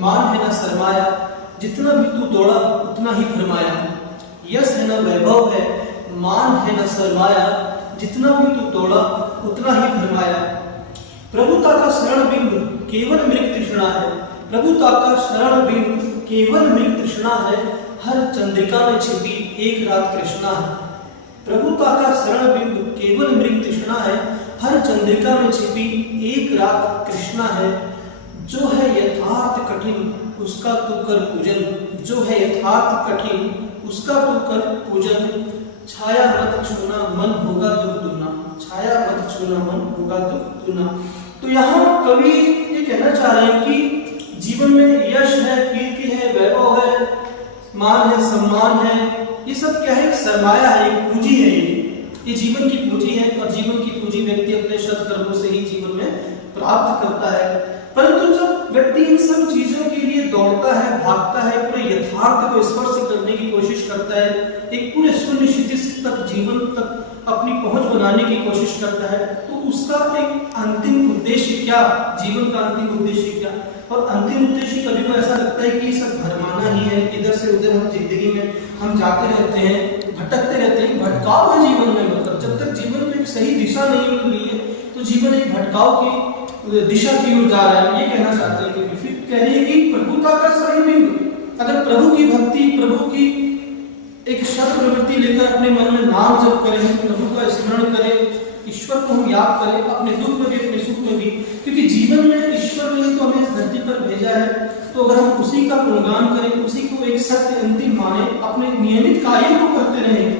मान है न सरमाया, जितना भी तू दौड़ा उतना ही भरमाया। यश है न वैभव है, मान है न सरमाया, जितना भी तू दौड़ा उतना ही भरमाया। प्रभुता का शरण बिंब केवल मृग तृष्णा है, प्रभुता का शरण बिंब केवल मृग तृष्णा है, हर चंद्रिका में छिपी एक रात कृष्णा है। प्रभुता का शरण बिंब केवल मृग तृष्णा है, हर चंद्रिका में छिपी एक रात कृष्णा है। जो है यथार्थ कठिन उसका तू कर पूजन, जो है यथार्थ कठिन उसका तू कर पूजन। छाया मत छूना मन होगा दुख दुना, छाया मत छूना मन होगा दुख दुना। तो यहाँ कवि ये कहना चाह रहे हैं कि जीवन में यश है, कीर्ति है, वैभव है, मान है, सम्मान है, ये सब क्या है? एक सरमाया है, एक पूंजी है। ये जीवन की पूंजी है और जीवन की पूंजी व्यक्ति अपने सत्कर्मों से ही जीवन में प्राप्त करता है। परंतु जब व्यक्ति इन सब चीजों के लिए दौड़ता है, भागता है, पूरे यथार्थ को स्पर्श करने की कोशिश करता है, एक पूरे शून्य क्षितिज तक जीवन तक अपनी पहुंच बनाने की कोशिश करता है, तो उसका एक अंतिम उद्देश्य क्या? जीवन का अंतिम उद्देश्य क्या? और अंतिम उद्देश्य कभी को ऐसा लगता है कि ये सब भरमाना ही है, इधर से उधर हम जिंदगी में हम जाते रहते हैं, भटकते रहते हैं, भटकाव है जीवन में। मतलब जब तक जीवन में एक सही दिशा नहीं मिल रही है तो जीवन एक भटकाव की दिशा की ओर जा रहा है। ये कहना चाहते हैं कि फिर कह रही है कि प्रभुता का शरण बिंब, अगर प्रभु की भक्ति, प्रभु की एक सत प्रवृत्ति लेकर अपने मन में नाम जप करें, प्रभु का स्मरण करें, ईश्वर को हम याद करें अपने दुख में भी अपने सुख में भी, क्योंकि जीवन में ईश्वर ने तो हमें इस धरती पर भेजा है, तो अगर हम उसी का गुणगान करें, उसी को एक सत्य अंतिम माने, अपने नियमित कार्य को करते रहें,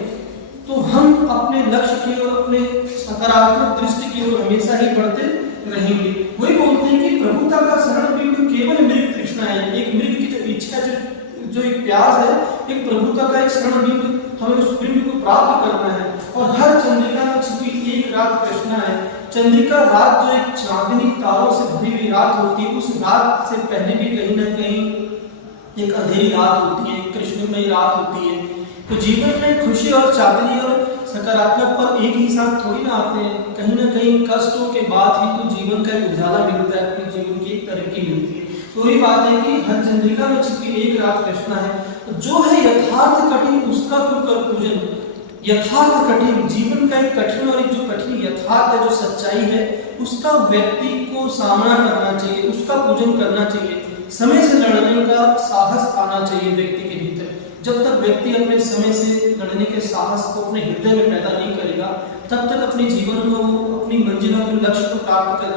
तो हम अपने लक्ष्य की ओर, अपने सकारात्मक दृष्टि की ओर हमेशा ही बढ़ते रहेंगे। वही बोलते हैं कि प्रभुता का शरण बिंब केवल मृग तृष्णा है। एक मृग की जो इच्छा, जो एक प्यास है, एक प्रभुता का एक शरण बिंब, हमें उस बिंब को प्राप्त करना है। और हर चंद्रिका में छिपी एक रात कृष्णा है। चंद्रिका रात जो एक चांदनी तारों से भरी हुई रात होती है, उस रात से पहले भी कहीं ना कहीं एक अंधेरी रात होती है, कृष्णमयी रात होती है। तो जीवन में खुशी और चांदनी और सकारात्मक पर एक ही साथ थोड़ी ना आते हैं, कहीं ना कहीं कष्टों के बाद ही तो जीवन का एक उजाला मिलता है, अपने जीवन की एक तरक्की मिलती है। तो वही बात है कि हर चंद्रिका में छिपी एक रात कृष्णा है। तो जो है यथार्थ कठिन उसका तू कर पूजन। यथार्थ कठिन, जीवन का एक कठिन और एक जो कठिन यथार्थ है, जो सच्चाई है, उसका व्यक्ति को सामना करना चाहिए, उसका पूजन करना चाहिए। समय से लड़ने का साहस आना चाहिए व्यक्ति के भीतर। जब तक व्यक्ति अपने समय से लड़ने के साहस को अपने हृदय में पैदा नहीं करेगा, तब तक अपने जीवन को, अपनी मंजिलों, अपने लक्ष्य को प्राप्त कर